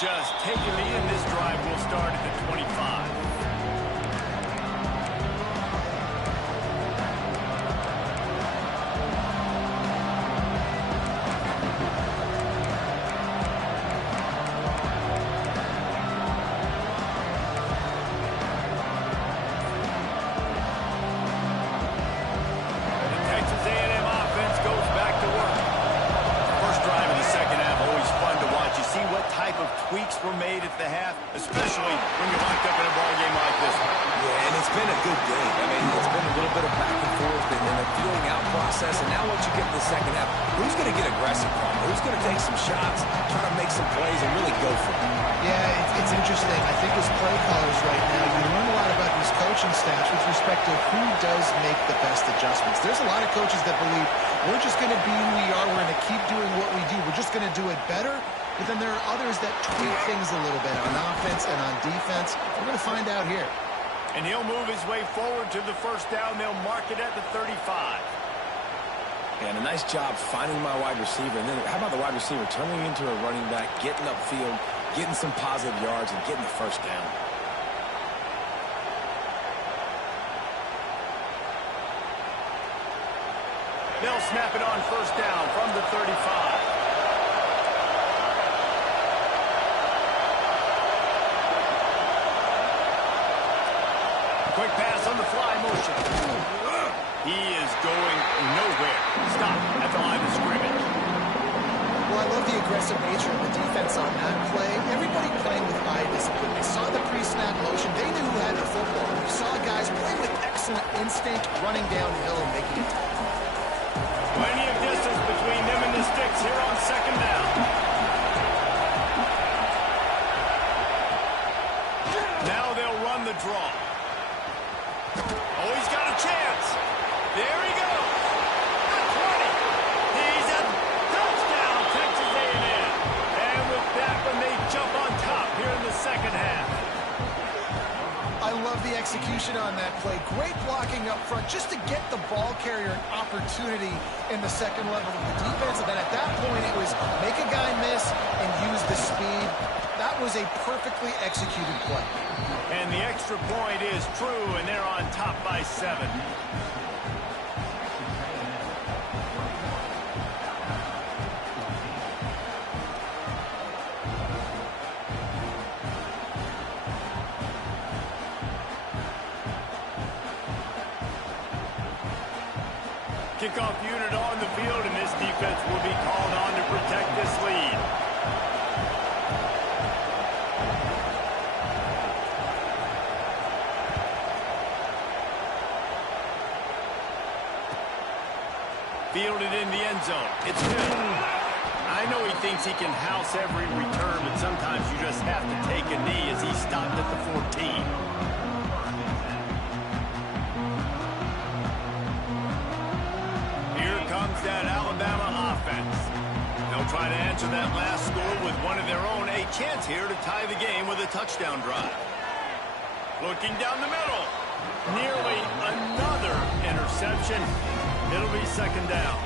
just taking me, and this drive will start at the 25. Tweaks were made at the half, especially when you're locked up in a ball game like this one. Yeah, and it's been a good game. I mean, it's been a little bit of back and forth and then a feeling out process. And now once you get to the second half, who's going to get aggressive from it? Who's going to take some shots, try to make some plays, and really go for it? Yeah, it's interesting. I think as play callers right now, you learn a lot about these coaching staffs with respect to who does make the best adjustments. There's a lot of coaches that believe we're just going to be who we are. We're going to keep doing what we do. We're just going to do it better. But then there are others that tweak things a little bit on offense and on defense. We're going to find out here. And he'll move his way forward to the first down. They'll mark it at the 35. And a nice job finding my wide receiver. And then how about the wide receiver turning into a running back, getting upfield, getting some positive yards, and getting the first down. They'll snap it on first down from the 35. Quick pass on the fly motion. He is going nowhere. Stop at the line of scrimmage. Well, I love the aggressive nature of the defense on that play. Everybody playing with eye discipline. They saw the pre-snap motion. They knew who had the football. You saw guys play with excellent instinct, running downhill and making it. Plenty of distance between them and the sticks here on second down. Now they'll run the draw. Oh, he's got a chance. There he goes. The 20. He's a touchdown, Texas A&M. And with that one, they jump on top here in the second half. I love the execution on that play. Great blocking up front just to get the ball carrier an opportunity in the second level of the defense. And then at that point, it was make a guy miss and use the speed. That was a perfectly executed play. And the extra point is true, and they're on top by 7. Kickoff unit on the field, and this defense will be called on to protect this lead. Fielded in the end zone. It's good. I know he thinks he can house every return, but sometimes you just have to take a knee as he stopped at the 14. Here comes that Alabama offense. They'll try to answer that last score with one of their own. A chance here to tie the game with a touchdown drive. Looking down the middle. Nearly another interception. It'll be second down.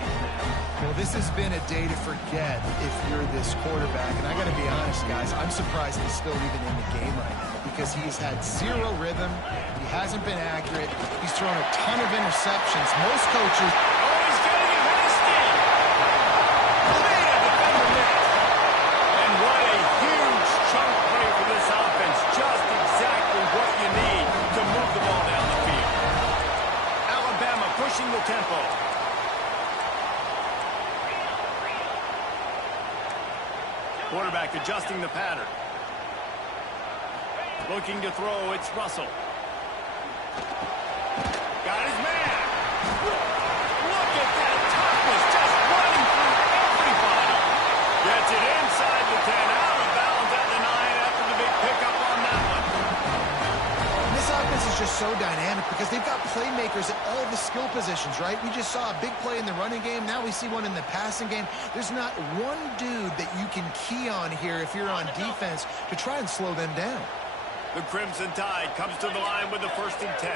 Well, this has been a day to forget if you're this quarterback. And I got to be honest, guys, I'm surprised he's still even in the game right now because he's had zero rhythm. He hasn't been accurate. He's thrown a ton of interceptions. Most coaches... Oh, he's getting ahead of steam. Made a defender miss. And what a huge chunk play for this offense. Just exactly what you need to move the ball down the field. Alabama pushing the tempo. Quarterback adjusting the pattern. Looking to throw, it's Russell. Got his man. Look at that toughness, just running through everybody. Gets it inside the 10, out of bounds at the 9 after the big pickup on that one. This offense is just so dynamic because they've got playmakers at all the skill positions, right? We just saw a big play in the running game. Now we see one in the passing game. There's not one dude that you can key on here if you're on defense to try and slow them down. The Crimson Tide comes to the line with the 1st and 10.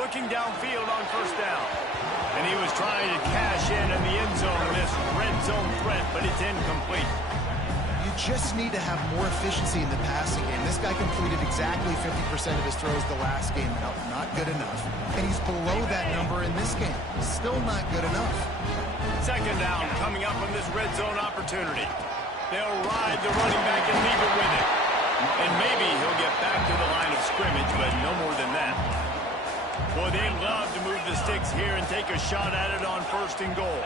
Looking downfield on first down. And he was trying to cash in the end zone in this red zone threat, but it's incomplete. You just need to have more efficiency in the passing game. This guy completed exactly 50% of his throws the last game. Not good enough. And he's below that number in this game. Still not good enough. Second down coming up on this red zone opportunity. They'll ride the running back and leave it with it. And maybe he'll get back to the line of scrimmage, but no more than that. Boy, they love to move the sticks here and take a shot at it on 1st and goal.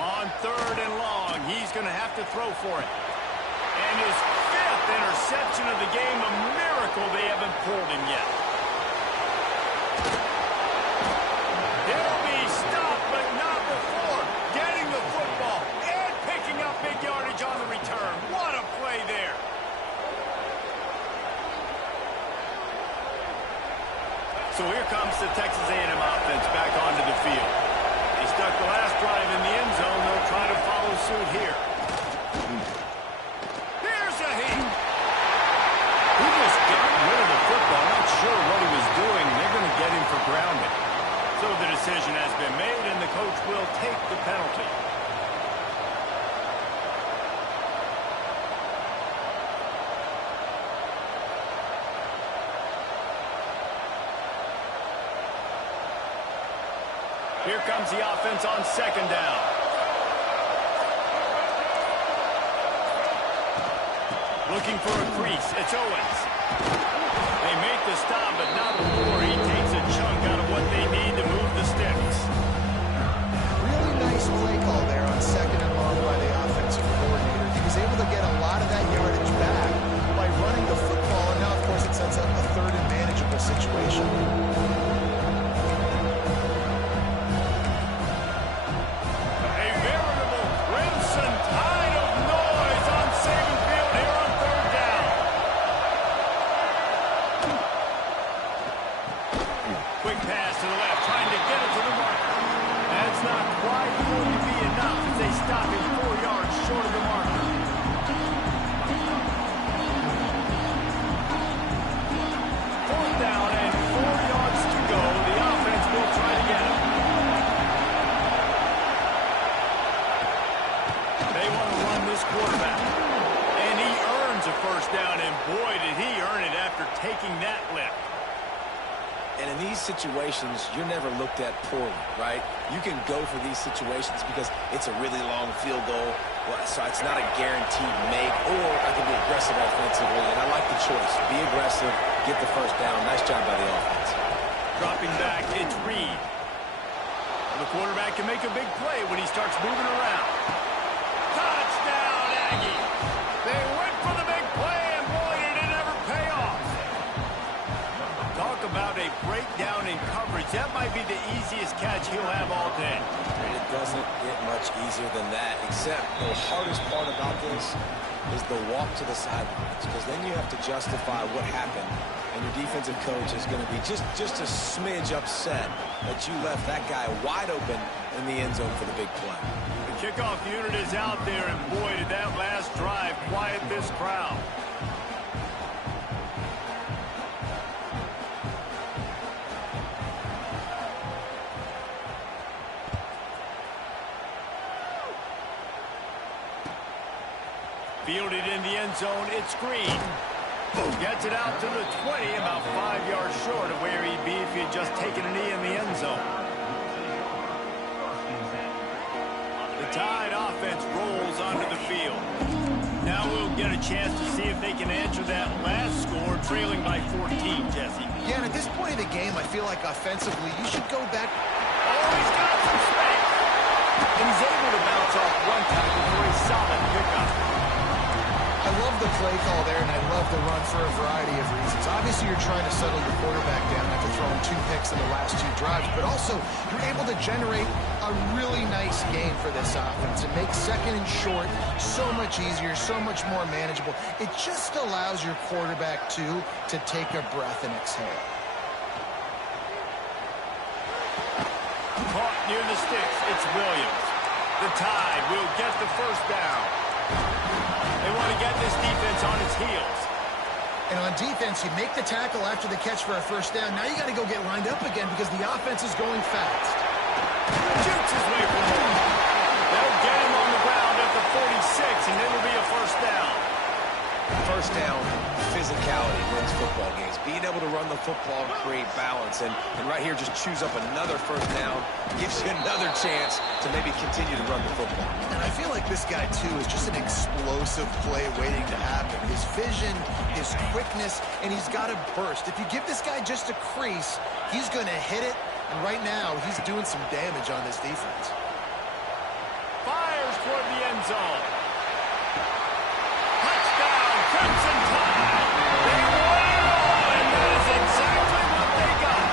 On 3rd and long, he's going to have to throw for it. And his 5th interception of the game, a miracle they haven't pulled him yet. He'll be stopped, but not before getting the football and picking up big yardage on the return. What a play there. So here comes the Texas A&M offense back onto the field. They stuck the last drive in the end zone. They'll try to follow suit here. Here's a heat. He just got rid of the football. Not sure what he was doing. They're going to get him for grounding. So the decision has been made, and the coach will take the penalty. Here comes the offense on 2nd down. Looking for a crease. It's Owens. They make the stop, but not before he takes a chunk out of what they need to move the sticks. Really nice play call there on 2nd and long by the offensive coordinator. He was able to get a lot of that yardage back by running the football, and now, of course, it sets up a 3rd and manageable situation. Taking that lift. And in these situations, you're never looked at poorly, right? You can go for these situations because it's a really long field goal, so it's not a guaranteed make, or I can be aggressive offensively, and I like the choice. Be aggressive, get the 1st down. Nice job by the offense. Dropping back, it's Reed. The quarterback can make a big play when he starts moving around. Touchdown, Aggie! They went for the big play, and boy, did it ever pay off. Talk about a breakdown in coverage. That might be the easiest catch he'll have all day. It doesn't get much easier than that, except the hardest part about this is the walk to the sidelines, because then you have to justify what happened, and your defensive coach is going to be just a smidge upset that you left that guy wide open in the end zone for the big play. The kickoff unit is out there, and boy, did that last drive quiet this crowd. Fielded in the end zone, it's Green. Gets it out to the 20, about 5 yards short of where he'd be if he had just taken a knee in the end zone. The Tide offense rolls onto the field. Now we'll get a chance to see if they can answer that last score, trailing by 14, Jesse. Yeah, and at this point of the game, I feel like offensively, you should go back. Oh, he's got some space. And he's able to bounce off one tackle for a solid pickup. I love the play call there, and I love the run for a variety of reasons. Obviously, you're trying to settle your quarterback down after throwing 2 picks in the last 2 drives, but also you're able to generate a really nice game for this offense. It makes 2nd and short so much easier, so much more manageable. It just allows your quarterback, too, to take a breath and exhale. Caught near the sticks, it's Williams. The Tide will get the 1st down. They want to get this defense on its heels. And on defense, you make the tackle after the catch for a first down. Now you got to go get lined up again because the offense is going fast. Shoots his way from home. They'll get him on the ground at the 46, and it'll be a first down. First down, physicality wins football games. Being able to run the football and create balance. And right here, just choose up another first down. Gives you another chance to maybe continue to run the football. And I feel like this guy, too, is just an explosive play waiting to happen. His vision, his quickness, and he's got a burst. If you give this guy just a crease, he's going to hit it. And right now, he's doing some damage on this defense. Fires toward the end zone. Touchdown, Crimson Tide. They won it all, and that is exactly what they got.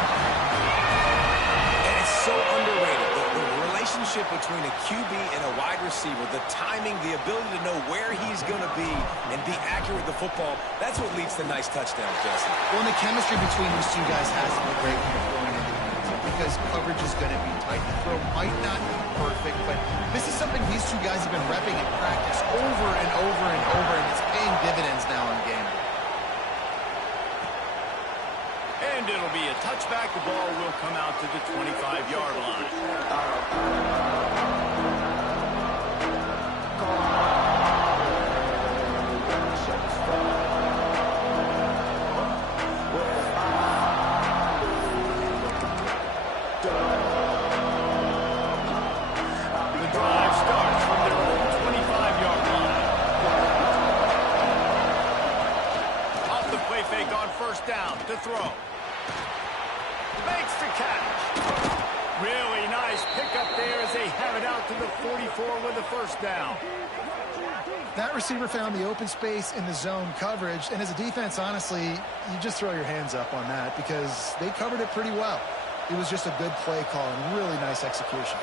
And it's so underrated. The relationship between a QB and a wide receiver, the timing, the ability to know where he's going to be and be accurate with the football, that's what leads to nice touchdowns, Jesse. Well, and the chemistry between these two guys has to be great when you're throwing into the end zone because coverage is going to be tight. The throw might not be perfect, but this is something these two guys have been repping in practice over and over and over, and it's paying dividends now in game day. And it'll be a touchback. The ball will come out to the 25-yard line. The drive starts from their own 25-yard line. Off the play fake on first down to throw. Makes the catch. Really nice pickup there as they have it out to the 44 with a first down. That receiver found the open space in the zone coverage, and as a defense, honestly, you just throw your hands up on that because they covered it pretty well. It was just a good play call and really nice execution.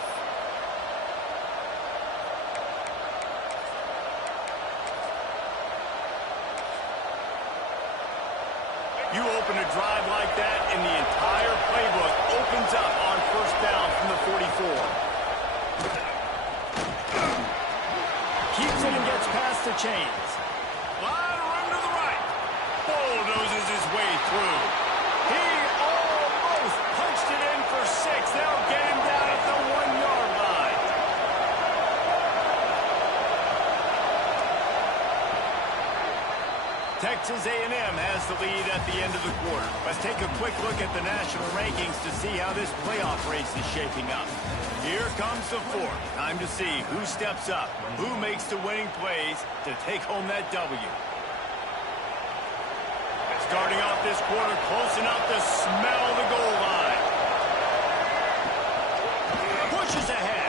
You open a drive like that, and the entire playbook opens up on first down from the 44. Keeps it and gets past the chains. Line run to the right. Bulldozes his way through. He almost punched it in for 6. They'll get him down at the 1-yard line. Texas A&M has the lead at the end of the quarter. Let's take a quick look at the national rankings to see how this playoff race is shaping up. Here comes the fourth. Time to see who steps up, who makes the winning plays to take home that W. Starting off this quarter close enough to smell the goal line. Pushes ahead.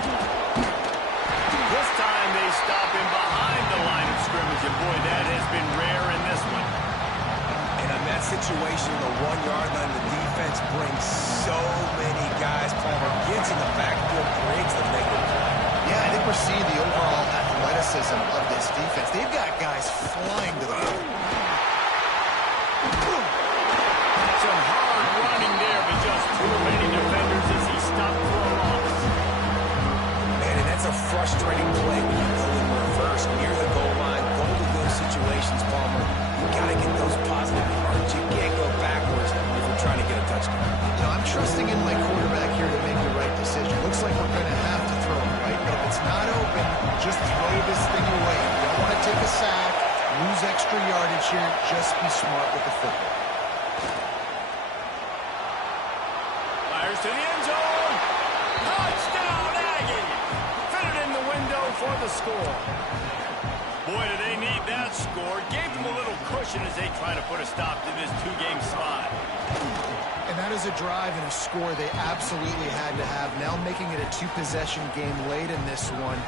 This time they stop him behind the line of scrimmage, and boy, that has been rare in this one. And on that situation, the 1-yard line, the defense brings so many guys. Palmer gets in the backfield, creates the negative play. Yeah, I think we're seeing the overall athleticism of this defense. They've got guys flying to the ball. Some hard running there, but just too many defenders as he stopped for a loss. Man, and that's a frustrating play when you go in reverse near the goal line. Go to those situations, Palmer. You got to get those positive yards. You can't go backwards if you're trying to get a touchdown. You know, I'm trusting in my quarterback here to make the right decision. Looks like we're going to have to throw it, right? But if it's not open, just throw this thing away. You don't want to take a sack, lose extra yardage here. Just be smart with the football. Fires to the end zone. Touchdown, Aggie. Fit it in the window for the score. Boy, do they need that score. Gave them a little cushion as they try to put a stop to this 2-game slide. And that is a drive and a score they absolutely had to have. Now making it a 2-possession game late in this one.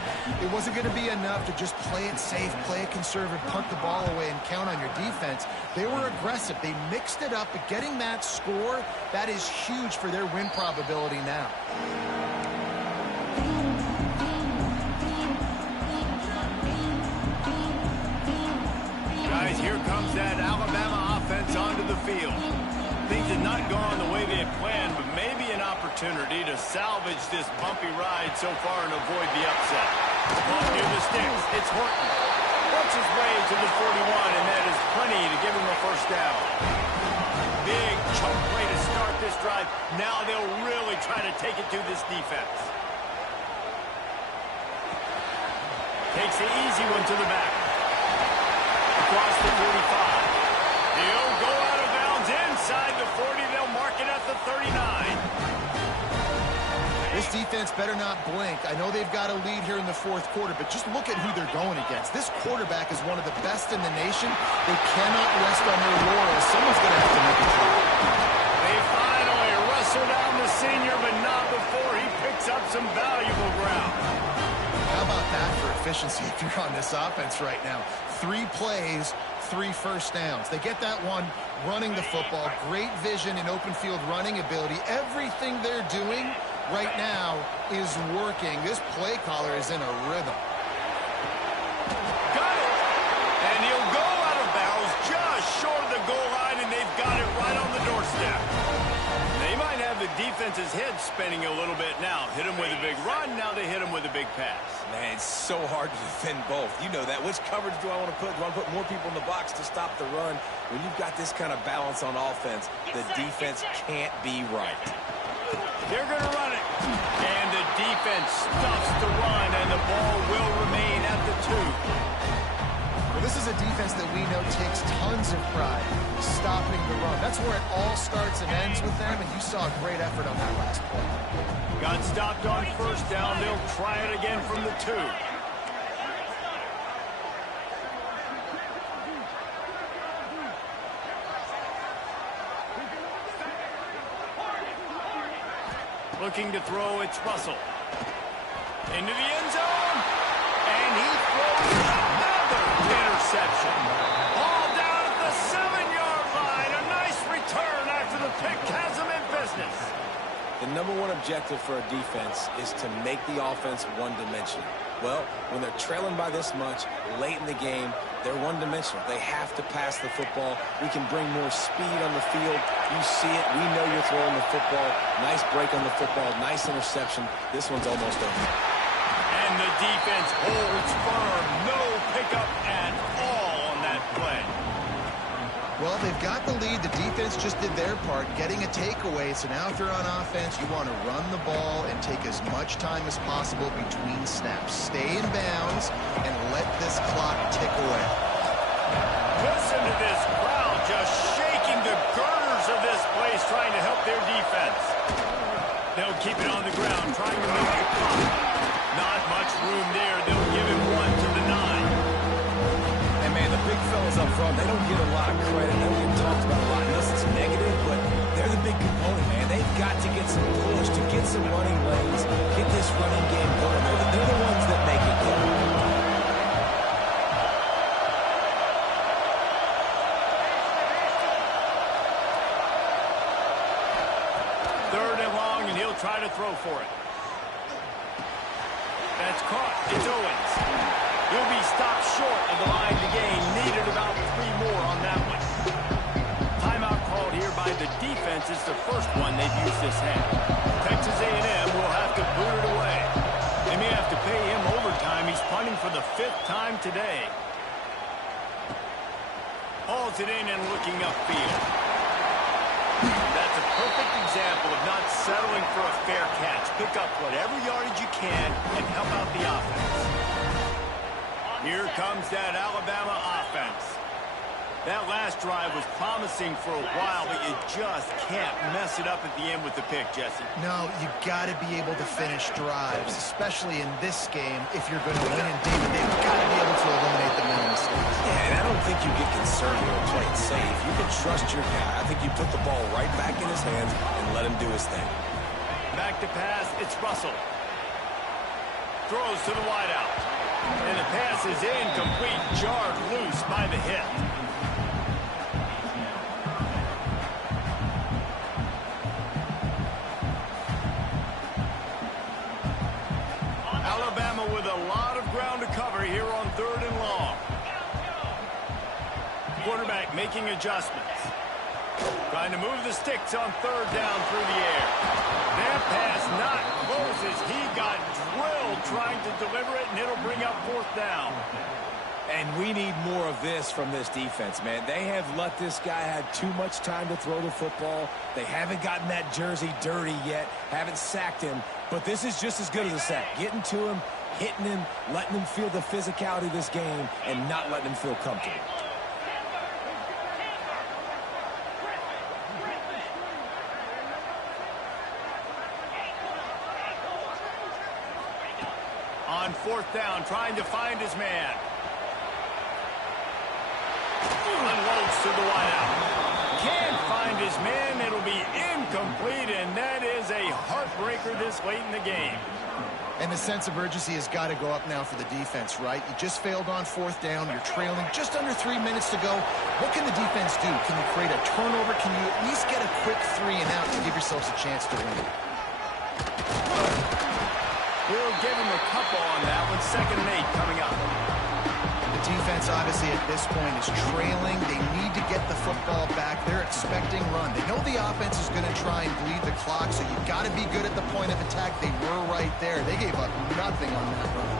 It wasn't going to be enough to just play it safe, play it conservative, punt the ball away, and count on your defense. They were aggressive. They mixed it up, but getting that score, that is huge for their win probability now. Guys, here comes that Alabama offense onto the field. Things had not gone the way they had planned, but maybe an opportunity to salvage this bumpy ride so far and avoid the upset. Ball near the sticks. It's Horton. makes his way to the 41, and that is plenty to give him a first down. Big chunk play to start this drive. Now they'll really try to take it to this defense. Takes the easy one to the back. Across the 45. He'll go out of bounds inside the 40. They'll mark it at the 39. This defense better not blink. I know they've got a lead here in the fourth quarter, but just look at who they're going against. This quarterback is one of the best in the nation. They cannot rest on their laurels. Someone's going to have to make a try. They finally wrestle down the senior, but not before he picks up some valuable ground. How about that for efficiency if you're on this offense right now? 3 plays, 3 first downs. They get that one running the football. Great vision and open field running ability. Everything they're doing right now is working. This play caller is in a rhythm. Got it. And he'll go out of bounds just short of the goal line, and they've got it right on the doorstep. They might have the defense's head spinning a little bit now. Hit him with a big run, now they hit him with a big pass. Man, it's so hard to defend both. You know that. Which coverage do I want to put? Do I want to put more people in the box to stop the run? When you've got this kind of balance on offense, the defense can't be right. They're going to run it. And the defense stuffs the run, and the ball will remain at the 2. Well, this is a defense that we know takes tons of pride stopping the run. That's where it all starts and ends with them, and you saw a great effort on that last play. Got stopped on first down. They'll try it again from the 2. Looking to throw, it's Russell. Into the end zone. And he throws another interception. Ball down at the 7-yard line. A nice return after the pick has him in business. The number one objective for a defense is to make the offense one-dimensional. Well, when they're trailing by this much late in the game, they're one-dimensional. They have to pass the football. We can bring more speed on the field. You see it. We know you're throwing the football. Nice break on the football. Nice interception. This one's almost over. And the defense holds firm. No pickup at all on that play. Well, they've got the lead. The defense just did their part, getting a takeaway. So now if you're on offense, you want to run the ball and take as much time as possible between snaps. Stay in bounds and let this clock tick away. Listen to this crowd just shaking the girders of this place, trying to help their defense. They'll keep it on the ground, trying to make it clock. Not much room there. They'll give him 1 to the 9. Man, the big fellas up front, they don't get a lot of credit. They don't get talked about a lot unless it's negative, but they're the big component, man. They've got to get some push, to get some running lanes, get this running game going. They're the ones that make it go. Third and long, and he'll try to throw for it. That's caught. It's Owens. He'll be stopped short of the line to gain. Needed about 3 more on that one. Timeout called here by the defense. It's the first one they've used this half. Texas A&M will have to boot it away. They may have to pay him overtime. He's punting for the 5th time today. Hauls it in and looking upfield. That's a perfect example of not settling for a fair catch. Pick up whatever yardage you can and help out the offense. Here comes that Alabama offense. That last drive was promising for a while, but you just can't mess it up at the end with the pick, Jesse. No, you got to be able to finish drives, especially in this game. If you're going to win, and David, they've got to be able to eliminate the many mistakes. Yeah, and I don't think you get conservative or play it safe. You can trust your guy. I think you put the ball right back in his hands and let him do his thing. Back to pass, it's Russell. Throws to the wideout. And the pass is incomplete, jarred loose by the hit. Alabama with a lot of ground to cover here on 3rd and long. Quarterback making adjustments. Trying to move the sticks on 3rd down through the air. That pass not close as he got drilled trying to deliver it, and it'll bring up 4th down. And we need more of this from this defense, man. They have let this guy have too much time to throw the football. They haven't gotten that jersey dirty yet, haven't sacked him. But this is just as good as a sack. Getting to him, hitting him, letting him feel the physicality of this game, and not letting him feel comfortable. On fourth down, trying to find his man. Unloads to the wideout. Can't find his man. It'll be incomplete, and that is a heartbreaker this late in the game. And the sense of urgency has got to go up now for the defense, right? You just failed on fourth down. You're trailing just under 3 minutes to go. What can the defense do? Can you create a turnover? Can you at least get a quick 3 and out to give yourselves a chance to win? We'll give him a couple on that one. 2nd and 8 coming up. The defense, obviously, at this point is trailing. They need to get the football back. They're expecting run. They know the offense is going to try and bleed the clock, so you've got to be good at the point of attack. They were right there. They gave up nothing on that run.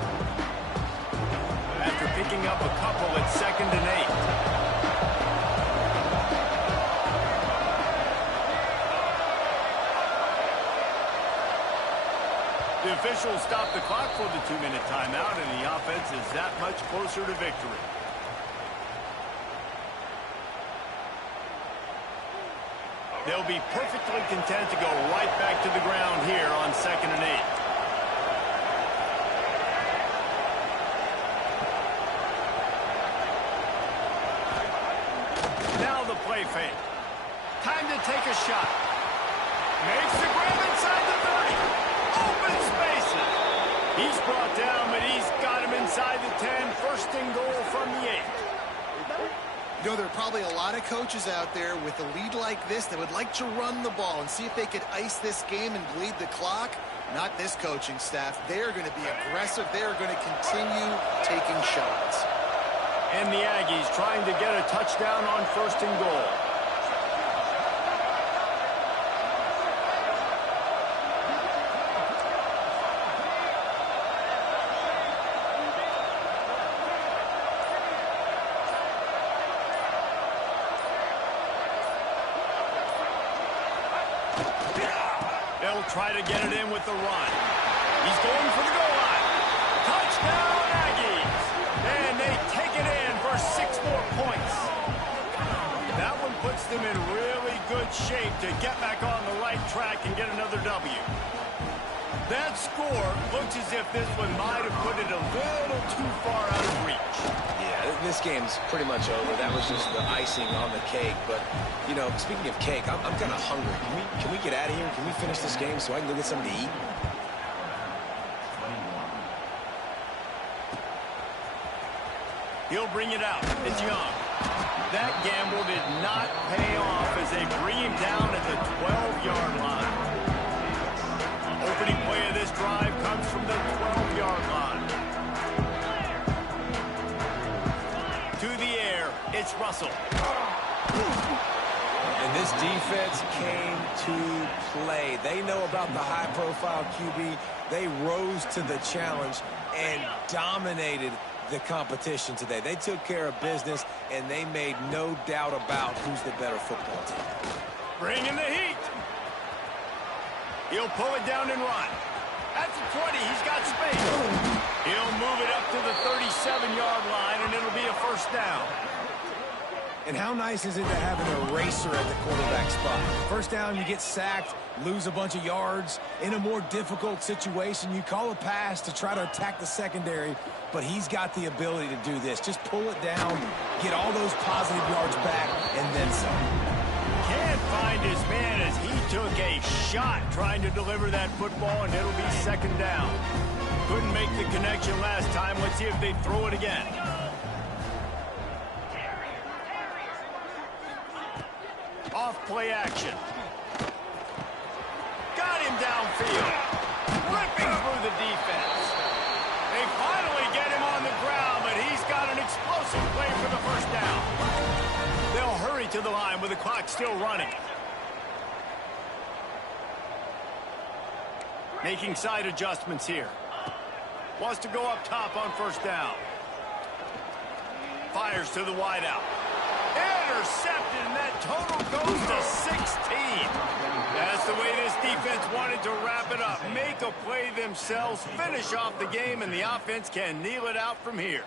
After picking up a couple at 2nd and 8. The officials stop the clock for the 2-minute timeout, and the offense is that much closer to victory. They'll be perfectly content to go right back to the ground here on 2nd and 8. Now the play fake. Time to take a shot. Makes the grab inside the 30. Open spaces. He's brought down, but he's got him inside the 10. 1st and goal from the 8. You know, there are probably a lot of coaches out there with a lead like this that would like to run the ball and see if they could ice this game and bleed the clock. Not this coaching staff. They are going to be aggressive. They are going to continue taking shots. And the Aggies trying to get a touchdown on 1st and goal. They'll try to get it in with the run. He's going for the goal line. Touchdown, Aggies! And they take it in for 6 more points. That one puts them in really good shape to get back on the right track and get another W. That score looks as if this one might have put it a little too far out of reach. Yeah, this game's pretty much over. That was just the icing on the cake. But, you know, speaking of cake, I'm kind of hungry. Can we get out of here? Can we finish this game so I can go get something to eat? He'll bring it out. It's Young. That gamble did not pay off as they bring him down at the 12-yard line. Opening play of this drive comes from the 12-yard line. To the air, it's Russell. And this defense came to play. They know about the high-profile QB. They rose to the challenge and dominated the competition today. They took care of business, and they made no doubt about who's the better football team. Bringing the heat. He'll pull it down and run. At the 20, he's got space. He'll move it up to the 37-yard line, and it'll be a 1st down. And how nice is it to have an eraser at the quarterback spot? 1st down, you get sacked, lose a bunch of yards. In a more difficult situation, you call a pass to try to attack the secondary, but he's got the ability to do this. Just pull it down, get all those positive yards back, and then some. Can't find his man as he took a shot trying to deliver that football, and it'll be 2nd down. Couldn't make the connection last time. Let's see if they throw it again. Off play action. Got him downfield. Ripping through the defense. They finally get him on the ground, but he's got an explosive play for the 1st down. They'll hurry to the line with the clock still running. Making side adjustments here. Wants to go up top on 1st down. Fires to the wideout. Intercepted, and that total goes to 16. That's the way this defense wanted to wrap it up. Make a play themselves, finish off the game, and the offense can kneel it out from here.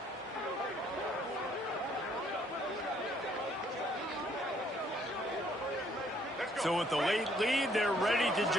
So with the late lead, they're ready to just